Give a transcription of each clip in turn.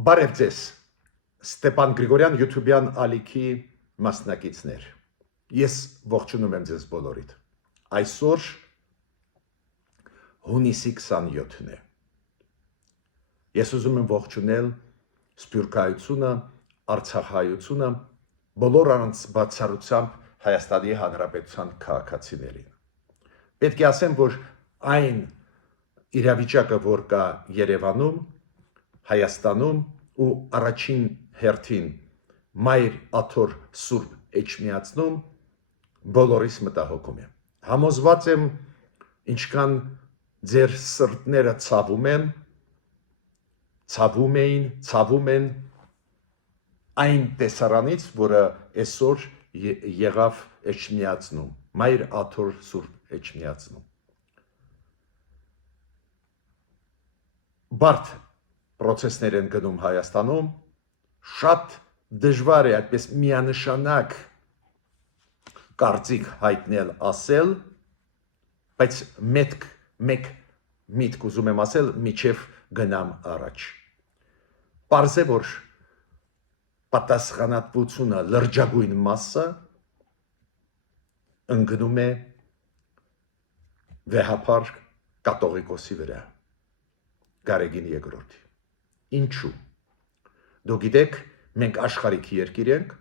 Բարև ձեզ, Ստեփան Գրիգորյան YouTube-յան ալիքի մասնակիցներ։ Ես ողջունում եմ ձեզ բոլորիդ։ Այսօր հունիսի 27-ն է։ Ես ուզում եմ ողջունել Սփյուռքահայությունը, Արցախահայությունը, բոլոր առանց բացառությամբ Հայաստանի Հանրապետության քաղաքացիներին։ Պետք է ասեմ, որ այն իրավիճակը, որ կա Երևանում, Հայաստանում ու առաջին հերթին Մայր Աթոր Սուրբ Էջմիածնում բոլորիս մտահոգում է։ Համոզված եմ, ինչքան ձեր սրտները ցավում են այն տեսարանից, որը այսօր եղավ Էջմիածնում, Մայր Աթոր Սուրբ Էջմիածնում։ Բարդ procesներ են գնում Հայաստանում, շատ դժվար է այդպես միանշանակ կարծիք հայտնել ասել, բայց մեկ միտք ուզում եմ ասել, միջև գնամ առաջ։ Պարզ է, որ պատասխանատվությունը լրջագույն մասը ընկնում է վեհապար կաթողիկոսի վրա, Գարեգին Երկրորդի։ Ինչու։ Դու գիտեք, մենք աշխարհիկ երկիր ենք,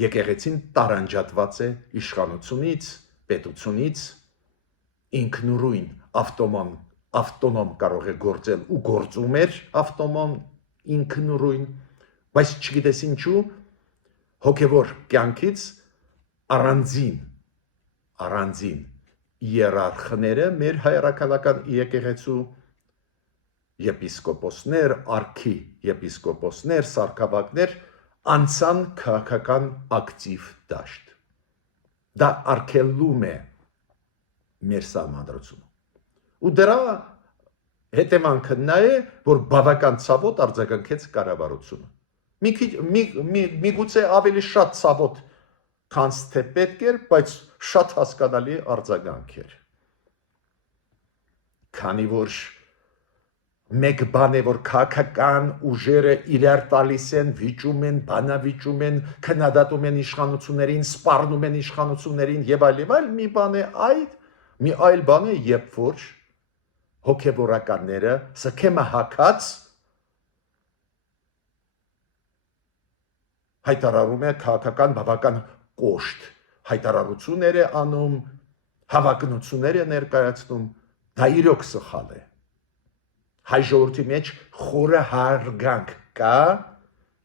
եկեղեցին տարանջատված է իշխանությունից, պետությունից, ինքնուրույն ավտոնոմ կարող է գործել ու գործում էր ավտոնոմ ինքնուրույն, բայց չգիտես ինչու, հոգևոր կյանքից առանձին իերարխները մեր հայրաքաղաքական եկեղեցու եպիսկոպոսներ, արքիեպիսկոպոսներ, սարքավակներ անցան քաղաքական ակտիվ դաշտ։ Դա արգելում է մեր սահմանադրությունը։ Ու դրա հետևանքը նա է, որ բավական ցավոտ արձագանքեց կառավարությունը։ Միգուցե ավելի շատ ցավոտ, քան թե պետք էր, բայց շատ հասկանալի արձագանք էր։ Քանի որ մեկ բան է, որ քաղաքական ուժերը իրար տալիս են, վիճում են, բանավիճում են, քննադատում են իշխանություններին, սպառնում են իշխանություններին եւ այլ, մի այլ բան է, երբ որ հոգեվորականները սքեմը հակած հայտարարում է քաղաքական բավական կոշտ հայտարարություններ է անում, հավակնություններ է ներկայացնում, դա իրոք սխալ է։ Հայ ժողովրդի մեջ խորը հարգանք կա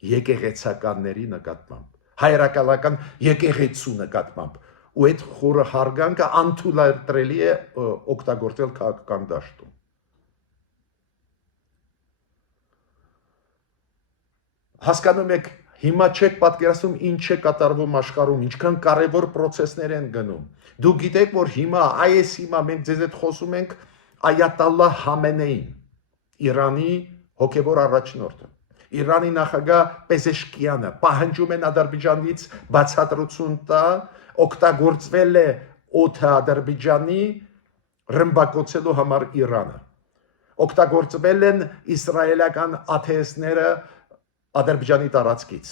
եկեղեցականների նկատմամբ, հայրաքաղաքական եկեղեցու նկատմամբ, ու այդ խորը հարգանքը անթույլատրելի է օգտագործել քաղաքական դաշտում։ Հասկանում եք, հիմա չեք պատկերացնում ինչ է կատարվում աշխարհում, ինչքան կարևոր process-ներ են գնում։ Դու գիտեք, որ հիմա մենք ձեզ հետ խոսում ենք Այաթալլահ Խամենեին, Իրանի հոգևոր առաջնորդը, Իրանի նախագահ Պեզեշկյանը պահանջում են Ադրբեջանից բացատրություն տա, օգտագործվել է օդը Ադրբեջանի ռմբակոծելու համար Իրանը, օգտագործվել են իսրայելական աթեիստները Ադրբեջանի տարածքից,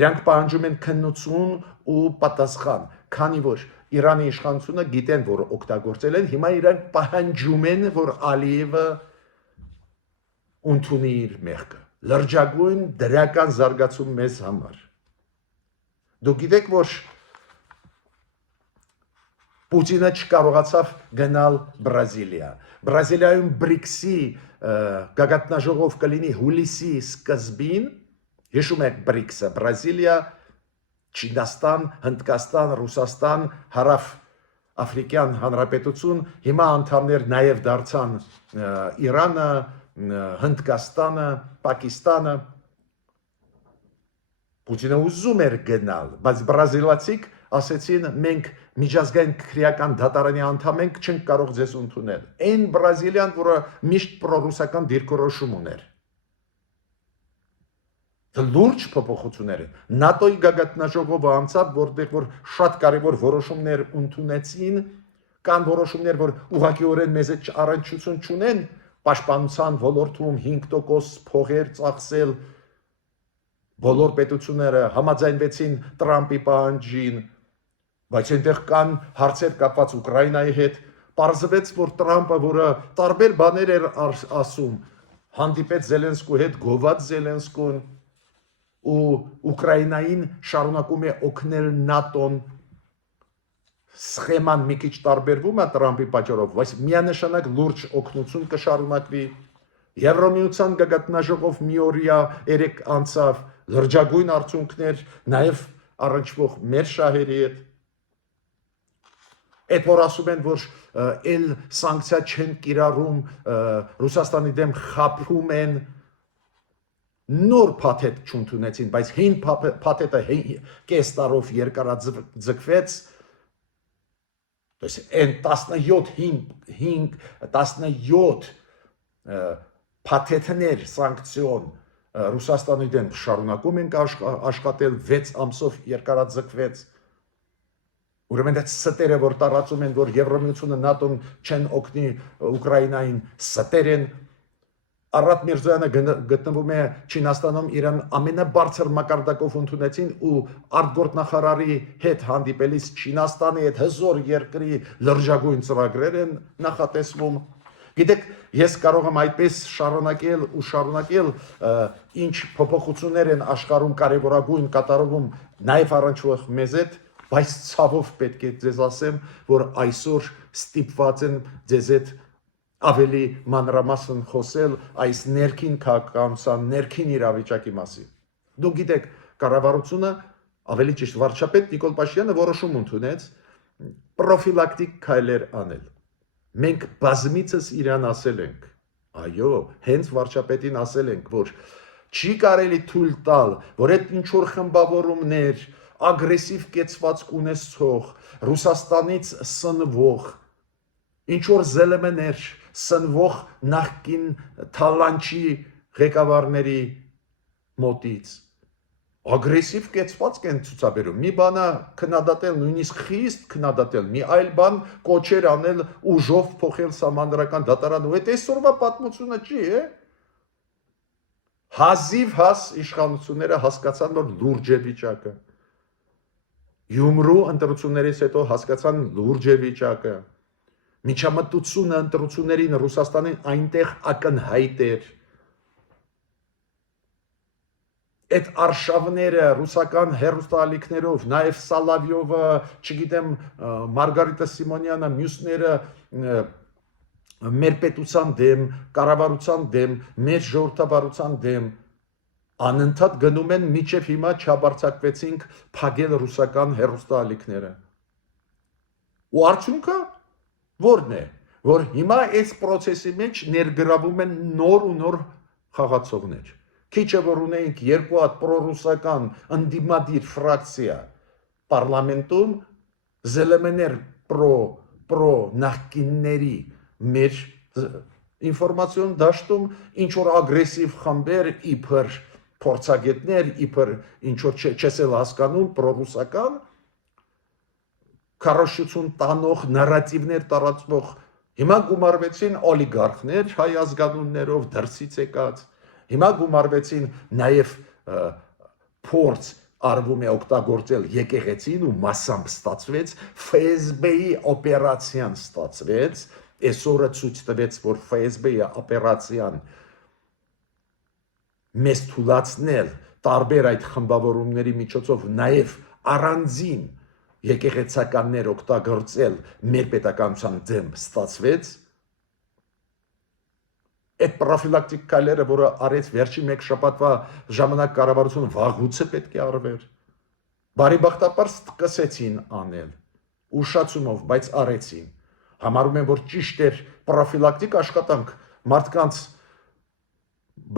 իրանք պահանջում են քննություն ու պատասխան, քանի որ Իրանի իշխանությունը գիտեն, որ օգտագործել են, հիմա իրանք պահանջում են, որ Ալիևը ընդունի իր մեղքը, լրջագույն դրական զարգացում մեզ համար։ Դու գիտեք, որ Պուտինը չկարողացավ գնալ Բրազիլիա։ Բրազիլիայում BRICS-ի գագաթնաժողով կլինի հուլիսի սկզբին, հիշում եք BRICS-ը, Բրազիլիա, Չինաստան, Հնդկաստան, Ռուսաստան, Հարավ-Աֆրիկյան Հանրապետություն, հիմա անդամներ նաև դարձան Իրանը, Հնդկաստանը, Պակիստանը։ Պուտինը ուզում էր գնալ, բայց բրազիլացիք ասեցին, մենք միջազգային քրեական դատարանի անդամ ենք, չենք կարող ձեզ ընդունել։ Այն Բրազիլիան, որը միշտ պրոռուսական դիրքորոշում ուներ։ Լուրջ փոփոխություններ են։ ՆԱՏՕ-ի գագաթնաժողովը անցավ, որտեղ որ շատ կարևոր որոշումներ ընդունեցին, կան որոշումներ, որ ուղղակիորեն մեզ առնչություն չունեն, պաշտպանության ոլորտում 5% փողեր ծախսել, բոլոր պետությունները համաձայնվեցին Տրամպի պահանջին, բայց այնտեղ կան հարցեր կապված Ուկրաինայի հետ, պարզվեց, որ Տրամպը, որը տարբեր բաներ էր ասում, հանդիպեց Զելենսկու հետ, գոված Զելենսկուն ու Ուկրաինային շարունակում է օգնել ՆԱՏՕ-ն, սխեման մի քիչ տարբերվում է Տրամպի պատճառով, բայց միանշանակ լուրջ օգնություն կշարունակվի։ Եվրոմիության գագաթնաժողով մի օրյա 3 անցավ, լրջագույն արդյունքներ նաև առնչվող մեր շահերի հետ։ Այդ որ ասում են, որ էլ սանկցիա չեն կիրառում, Ռուսաստանի դեմ խաբում են, նոր փաթեթ չընդունեցին, բայց հին փաթեթը կես տարով երկարաձգվեց, այն 17 փաթեթներ սանկցիոն Ռուսաստանի դեմ շարունակում ենք աշխատել, 6 ամսով երկարաձգվեց։ Ուրեմն այդ ստերը, որ տարածում են, որ Եվրոմիությունը ՆԱՏՕ-ն չեն օգնի Ուկրաինային, ստեր են։ Արադ Միրզոյանը գտնվում է Չինաստանում, իրան ամենաբարձր մակարդակով ընդունեցին ու արտգործնախարարի հետ հանդիպելիս Չինաստանի այդ հզոր երկրի լրջագույն ծրագրեր են նախատեսվում։ Գիտեք, ես կարող եմ այդպես շարունակել, ինչ փոփոխություններ են աշխարհում կարևորագույն կատարվում, նաև առնչվող մեզ հետ, բայց ցավով պետք է ձեզ ասեմ, որ այսօր ստիպված են ձեզ հետ ավելի մանրամասն խոսել այս ներքին քաղաքականության, ներքին իրավիճակի մասին։ Դուք գիտեք, կառավարությունը, ավելի ճիշտ վարչապետ Նիկոլ Փաշինյանը որոշում ընդունեց պրոֆիլակտիկ քայլեր անել։ Մենք բազմիցս իրան ասել ենք, այո, հենց վարչապետին ասել ենք, որ չի կարելի թույլ տալ, որ այդ ինչ որ խմբավորումներ, ագրեսիվ կեցվածք ունեցող, Ռուսաստանից սնվող, ինչ որ զելմեներ, սնվող նախկին թալանչի ղեկավարների մոտից ագրեսիվ կեցվածք են ցուցաբերում։ Մի բանա քննադատել, նույնիսկ խիստ քննադատել, մի այլ բան կոչեր անել ուժով փոխել սահմանադրական դատարանը, ու այդ այսօրվա պատմությունը չի է։ Հազիվ իշխանությունները հասկացան, որ լուրջ է վիճակը։ Յումրու ընտրություններից հետո հասկացան լուրջ է վիճակը։ Միջամտությունը ընտրություններին Ռուսաստանին այնտեղ ակնհայտ էր։ Այդ արշավները ռուսական հերոստալիքներով, նաև Սալավյովը, չգիտեմ, Մարգարիտա Սիմոնյանը, մյուսները մեր պետության դեմ, կառավարության դեմ, մեր ժողովրդավարության դեմ անընդհատ գնում են, մինչև հիմա չաբարձակվեցինք փակել ռուսական հերոստալիքները։ Ու արդյունքը որն է, որ հիմա այս process-ի մեջ ներգրավում են նոր ու նոր խաղացողներ։ Քիչ է որ ունեինք երկու հատ պրոռուսական ընդդիմադիր ֆրակցիա պարլամենտում, զելմեներ պրո նախկինների մեր ինֆորմացիոն դաշտում ինչ որ ագրեսիվ խմբեր իբր փորձագետներ, իբր ինչ որ չես էլ հասկանում պրոռուսական քարոշություն տանող նարատիվներ տարածվող հիմա գումարվեցին օլիգարխներ հայ ազգանուններով դրսից եկած, հիմա գումարվեցին նաև փորձ արվում է օգտագործել եկեղեցին ու massամբ ստացվեց ՖՍԲ-ի օպերացիան ստացվեց, այսօրը ցույց տվեց, որ ՖՍԲ-ի օպերացիան մեզ թույլատնել տարբեր այդ խմբավորումների միջոցով նաև առանձին եկեղեցականներ օգտագործել մեր պետականության դեմ ստացվեց։ Այդ պրոֆիլակտիկ քայլերը, որը արեց վերջի մեկ շաբաթվա ժամանակ կառավարությունը վաղուց պետք է արվեր։ Բարեբախտաբար սկսեցին անել ուշացումով, բայց արեցին։ Համարում եմ, որ ճիշտ էր պրոֆիլակտիկ աշխատանք մարդկանց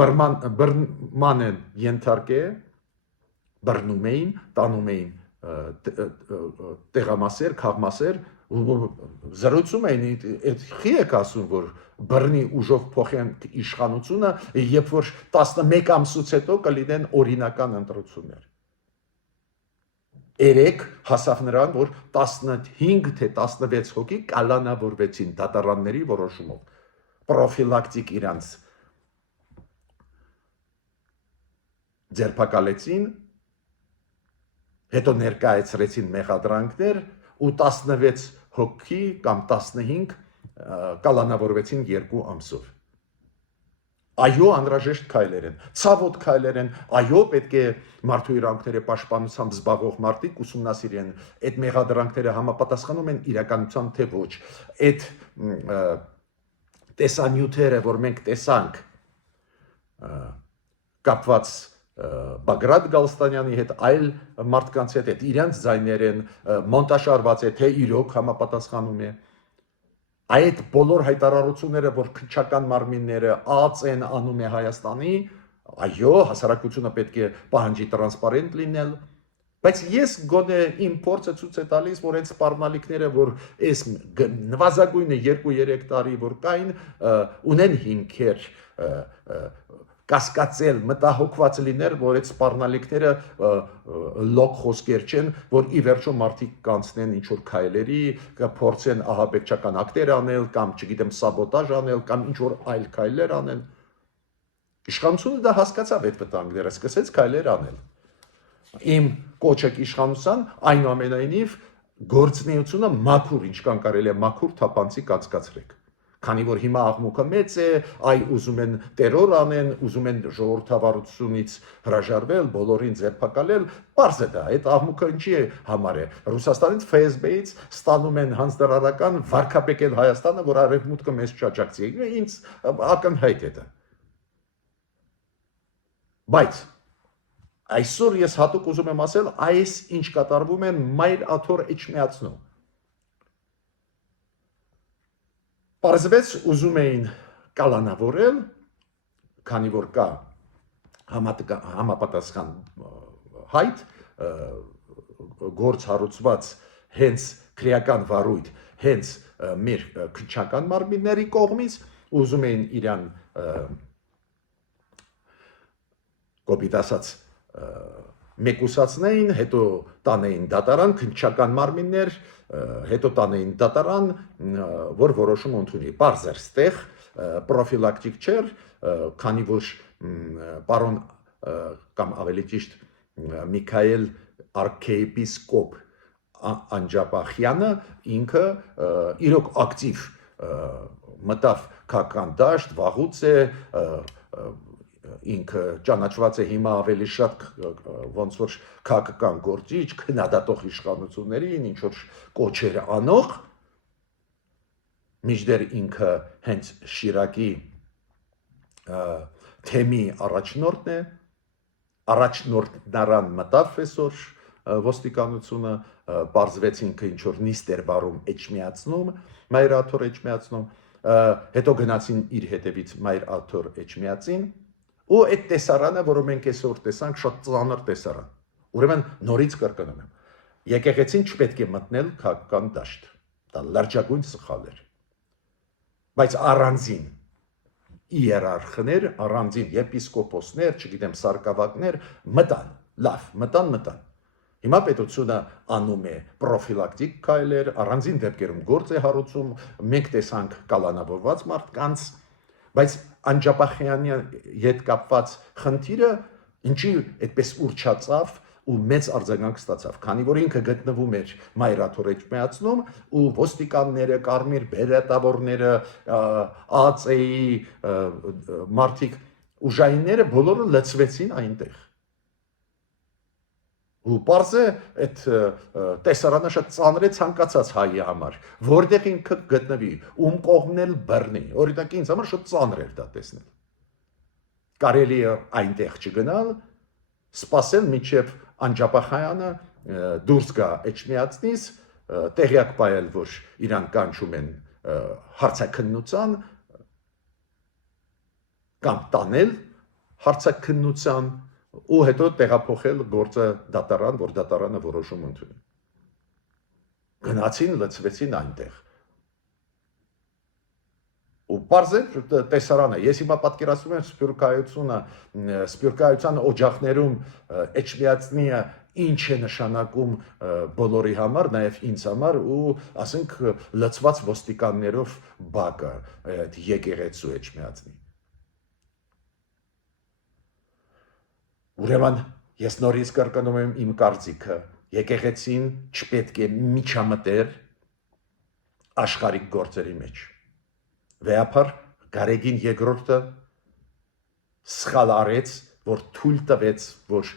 բռնման են ենթարկել, բռնում էին, տանում էին տեղամասեր, քաղմասեր, զրուցում էին, այդ խի եք ասում, որ բռնի ուժով փոխեն իշխանությունը, երբ որ 11 ամսուց հետո կլինեն օրինական ընտրություններ։ Երեք հասավ նրան, որ 15 թե 16 հոգի կալանավորվեցին դատարանների որոշումով։ պրոֆիլակտիկ իրանց ձերբակալեցին, հետո ներկայացրեցին մեղադրանքներ ու 16 հոգի կամ 15 կալանավորվեցին 2 ամսով։ Այո, անհրաժեշտ քայլեր են, ցավոտ քայլեր են, այո, պետք է մարդու իրավունքների պաշտպանությամբ զբաղվող մարդիկ ուսումնասիրեն այդ մեղադրանքները համապատասխանում են իրականության թե ոչ, այդ տեսանյութերը, որ մենք տեսանք կապված Բագրատ Գալստանյանի հետ, այլ մարդկանց հետ, իրենց ձայներեն մոնտաժարված է, թե իրոք համապատասխանում է։ Այդ բոլոր հայտարարությունները, որ քննչական մարմինները ԱԾ-ն անում է Հայաստանի, այո, հասարակությունը պետք է պահանջի տրանսպարենտ լինել, բայց ես գոնե իմ փորձը ցույց է տալիս, որ այդ սպառնալիքները, որ այս նվազագույնը 2-3 տարի որ կային, ունեն հիմքեր կասկածել, մտահոգված լինել, որ այդ սպառնալիքները լոկ խոսքեր չեն, որ ի վերջո մարդիկ կանցնեն ինչ-որ քայլերի, կփորձեն ահաբեկչական ակտեր անել, կամ չգիտեմ սաբոտաժ անել, կամ ինչ-որ այլ քայլեր անեն։ Իշխանությունը դա հասկացավ այդ վտանգները, սկսեց քայլեր անել։ Իմ կոչը իշխանության այնուամենայնիվ գործունեությունը մաքուր, ինչքան կարելի է մաքուր թափանցիկ անցկացրեք։ Քանի որ հիմա աղմուկը մեծ է, այ ուզում են տերոր անեն, ուզում են ժողովրդավարությունից հրաժարվել, բոլորին ձերբակալել, պարզ է դա, այդ աղմուկը ինչի է համար է։ Ռուսաստանից ՖՍԲ-ից ստանում են հանձնարարական վարկաբեկել Հայաստանը, որ արևմուտքը մեզ չաջակցի։ Ինձ ակնհայտ է դա։ Բայց այսօր ես հատուկ ուզում եմ ասել, այս ինչ կատարվում են մայր աթոռ Էջմիածնում։ Պարզվեց ուզում էին կալանավորել, քանի որ կա համապատասխան հայտ, գործ հարուցված հենց քրեական վարույթ, հենց մեր քննչական մարմինների կողմից, ուզում էին իրան կոպիտ ասած մեկուսացնեին, հետո տանեին դատարան, քննչական մարմիններ, հետո տանեին դատարան, որ որոշում ընդունի։ Պարզ էր ստեղ պրոֆիլակտիկ չէր, քանի որ պարոն կամ ավելի ճիշտ Միքայել արքեպիսկոպ Անջապախյանը ինքը իրոք ակտիվ մտավ քաղաքական դաշտ, վաղուց է, ինքը ճանաչված է հիմա ավելի շատ ոնց որ քաղաքական գործիչ, քննադատող իշխանություններին, ինչ որ կոչեր անող, մինչդեռ ինքը հենց Շիրակի թեմի առաջնորդն է, առաջնորդնարան մտավ այսօր ոստիկանությունը, պարզվեց ինքը ինչ որ նիստ էր վարում Էջմիածնում, Մայր աթոռ Էջմիածնում, հետո գնացին իր հետևից Մայր աթոռ Էջմիածին, ու այդ տեսարանը, որը մենք այսօր տեսանք, շատ ծանր տեսարան։ Ուրեմն նորից կրկնում եմ, եկեղեցին չպետք է մտնել քաղաքական դաշտ, դա լրջագույն սխալ էր, բայց առանձին իերարխներ, առանձին եպիսկոպոսներ, չգիտեմ սարկավակներ մտան, լավ, մտան։ Հիմա պետությունը անում է պրոֆիլակտիկ քայլեր, առանձին դեպքերում գործ է հարուցում, մենք տեսանք կալանավորված մարդկանց, բայց Անջապախյանի հետ կապված խնդիրը ինչի այդպես ուրչացավ ու մեծ արձագանք ստացավ, քանի որ ինքը գտնվում էր Մայր աթոռ Էջմիածնում ու ոստիկանները, կարմիր բերետավորները, ԱԾ-ի մարդիկ, ուժայինները բոլորը լցվեցին այնտեղ։ Ու պարզ է այդ տեսարանը շատ ծանր է ցանկացած հայի համար, որտեղ ինքը գտնվի, ում կողմն էլ բռնի, օրինակ ինձ համար շատ ծանր էր դա տեսնել։ Կարելի է այնտեղ չգնալ, սպասել մինչև Անջապախյանը դուրս գա Էջմիածնից, տեղյակ պահել, որ իրան կանչում են հարցաքննության, կամ տանել հարցաքննության, ու հետո տեղափոխել գործը դատարան, որ դատարանը որոշում ընդունի։ Գնացին, լցվեցին այնտեղ։ ու բարձ է տեսարանը ես հիմա պատկերացնում եմ սփյուռքայության օջախներում էջմիածնիը ինչ է նշանակում բոլորի համար, նաև ինձ համար ու ասենք լցված ոստիկաններով բակը այդ եկեղեցու էջմիածնի։ Ուրեմն ես նորից կրկնում եմ իմ կարծիքը, եկեղեցին չպետք է միջամտեր աշխարհիկ գործերի մեջ։ Վեապար Գարեգին երկրորդը սխալ արեց, որ թույլ տվեց, որ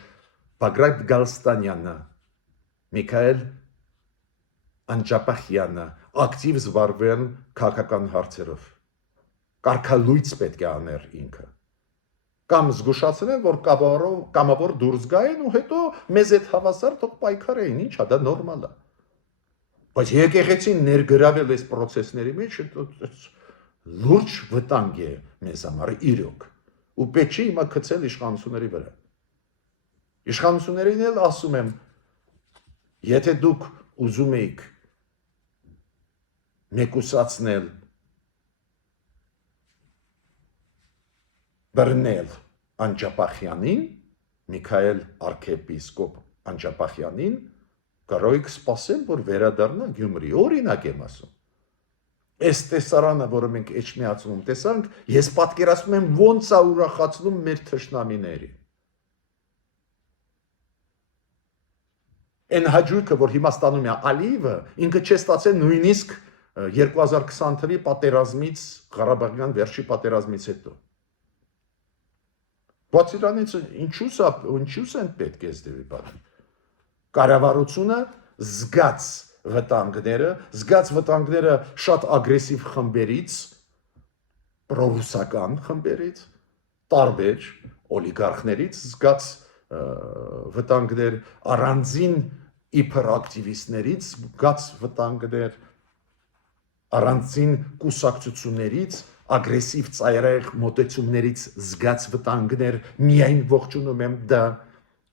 Բագրատ Գալստանյանը, Միքայել Անջապախյանը ակտիվ զբաղվեն քաղաքական հարցերով։ Կարգալույծ պետք է աներ ինքը։ Կամ զգուշացնեն, որ կամավոր դուրս գային ու հետո մեզ այդ հավասար թող պայքարեին, ինչա դա նորմալ է։ Բայց եկեղեցին ներգրավել այս process-ների մեջ լուրջ վտանգ է մեզ համար իրոք։ Ու պետք չի հիմա գցել իշխանությունների վրա։ Իշխանություններին էլ ասում եմ, եթե դուք ուզում եք մեկուսացնել բռնել Անջապախյանին, Միքայել arczepiskop Անջապախյանին, կարող եք սպասել, որ վերադառնա Գյումրի, օրինակ եմ ասում։ Այս տեսարանը, որը մենք էջմիածնում տեսանք, ես պատկերացնում եմ ոնց է ուրախացնում մեր թշնամիների։ Այն հաջորդը, որ հիմա ստանում է Ալիևը, ինքը չէ ստացել նույնիսկ 2020 թվականի պատերազմից, Ղարաբաղյան վերջի պատերազմից հետո։ Բացի դրանից ինչու՞ս են պետք է դեպի բանը։ Կառավարությունը զգաց վտանգները շատ ագրեսիվ խմբերից, պրոռուսական խմբերից, տարբեր օլիգարխներից զգաց վտանգներ, առանձին իբրակտիվիստներից զգաց վտանգներ, առանձին կուսակցություններից, ագրեսիվ ծայրահեղ մոտեցումներից զգաց վտանգներ, միայն ողջունում եմ դա։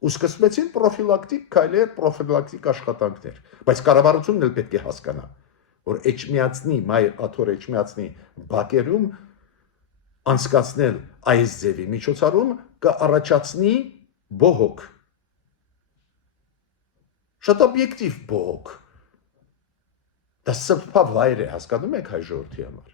Ու սկսվեցին պրոֆիլակտիկ քայլեր, պրոֆիլակտիկ աշխատանքներ, բայց կառավարությունն էլ պետք է հասկանա, որ էջմիածնի, մայր աթոր էջմիածնի բակերում անցկացնել այս ձևի միջոցառում կառաջացնի բողոք, շատ օբյեկտիվ բողոք, դա սրբավ վայր է, հասկանում եք հայ ժողովրդի համար։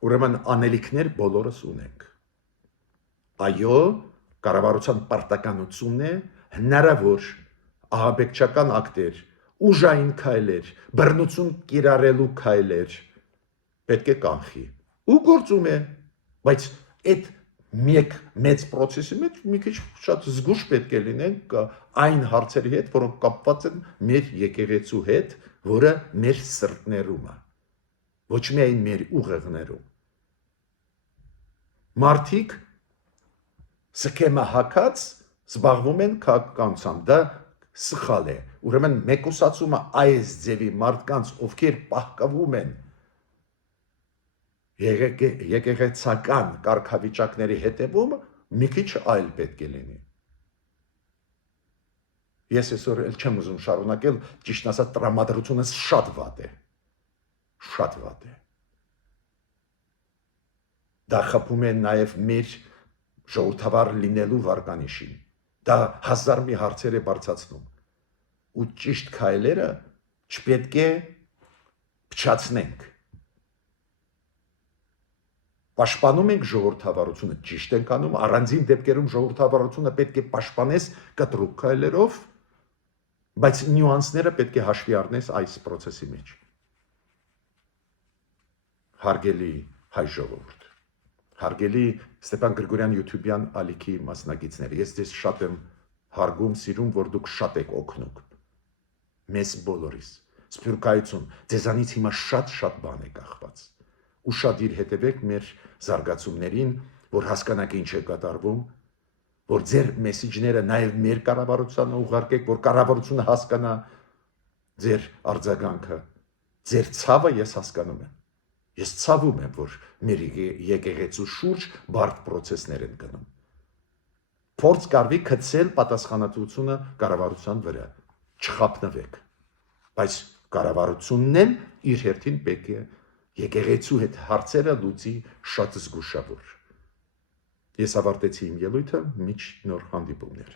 Ուրեմն անելիքներ բոլորս ունենք։ Այո, կառավարության պարտականությունն է հնարավոր ահաբեկչական ակտեր, ուժային քայլեր, բռնություն կիրառելու քայլեր պետք է կանխի։ Ու գործում է, բայց այդ մեծ process-ի մեջ մի քիչ շատ զգուշ պետք է լինենք այն հարցերի հետ, որոնք կապված են մեր եկեղեցու հետ, որը մեր սրտներում է, ոչ միայն մեր ուղեղներում։ Մարդիկ սքեմա հակած զբաղվում են քաղաքականությամբ, դա սխալ է։ Ուրեմն մեկուսացումը այս ձևի մարդկանց, ովքեր պահկավում են եկեղեցական կարգավիճակների հետևում, մի քիչ այլ պետք է լինի։ Ես այսօր էլ չեմ ուզում շարունակել, ճիշտ ասած տրամադրությունը շատ վատ է։ Շատ վատ է։ Դա խփում է նաև մեր ժողովրդավար լինելու վարկանիշին։ Դա հազար մի հարցեր է բարձրացնում։ Ու ճիշտ քայլերը չպետք է փչացնենք։ Պաշտպանում ենք ժողովրդավարությունը, ճիշտ ենք անում, առանձին դեպքերում ժողովրդավարությունը պետք է պաշտպանես կտրուկ քայլերով, բայց նյուանսները պետք է հաշվի առնես այս process-ի մեջ։ Հարգելի հայ ժողովուրդ, հարգելի Ստեփան Գրիգորյան YouTube-յան ալիքի մասնակիցներ, ես ձեզ շատ եմ հարգում, սիրում, որ դուք շատ եք օգնում մեզ բոլորիս։ Սփյուռքայություն, ձեզանից հիմա շատ բան է կախված։ Ուշադիր հետևեք մեր զարգացումներին, որ հասկանաք ինչ է կատարվում, որ ձեր մեսիջները նաև մեր կառավարությանը ուղարկեք, որ կառավարությունը հասկանա ձեր արձագանքը, ձեր ցավը ես հասկանում եմ։ Ես ցավում եմ, որ մեր եկեղեցու շուրջ բարդ process-ներ են գնում։ Փորձ կարվի գցել պատասխանատվությունը կառավարության վրա։ Չխափնվեք։ Բայց կառավարությունն էլ իր հերթին պետք է եկեղեցու հետ հարցերը լուծի շատ զգուշավոր։ Ես ավարտեցի իմ ելույթը, միջ նոր հանդիպումներ։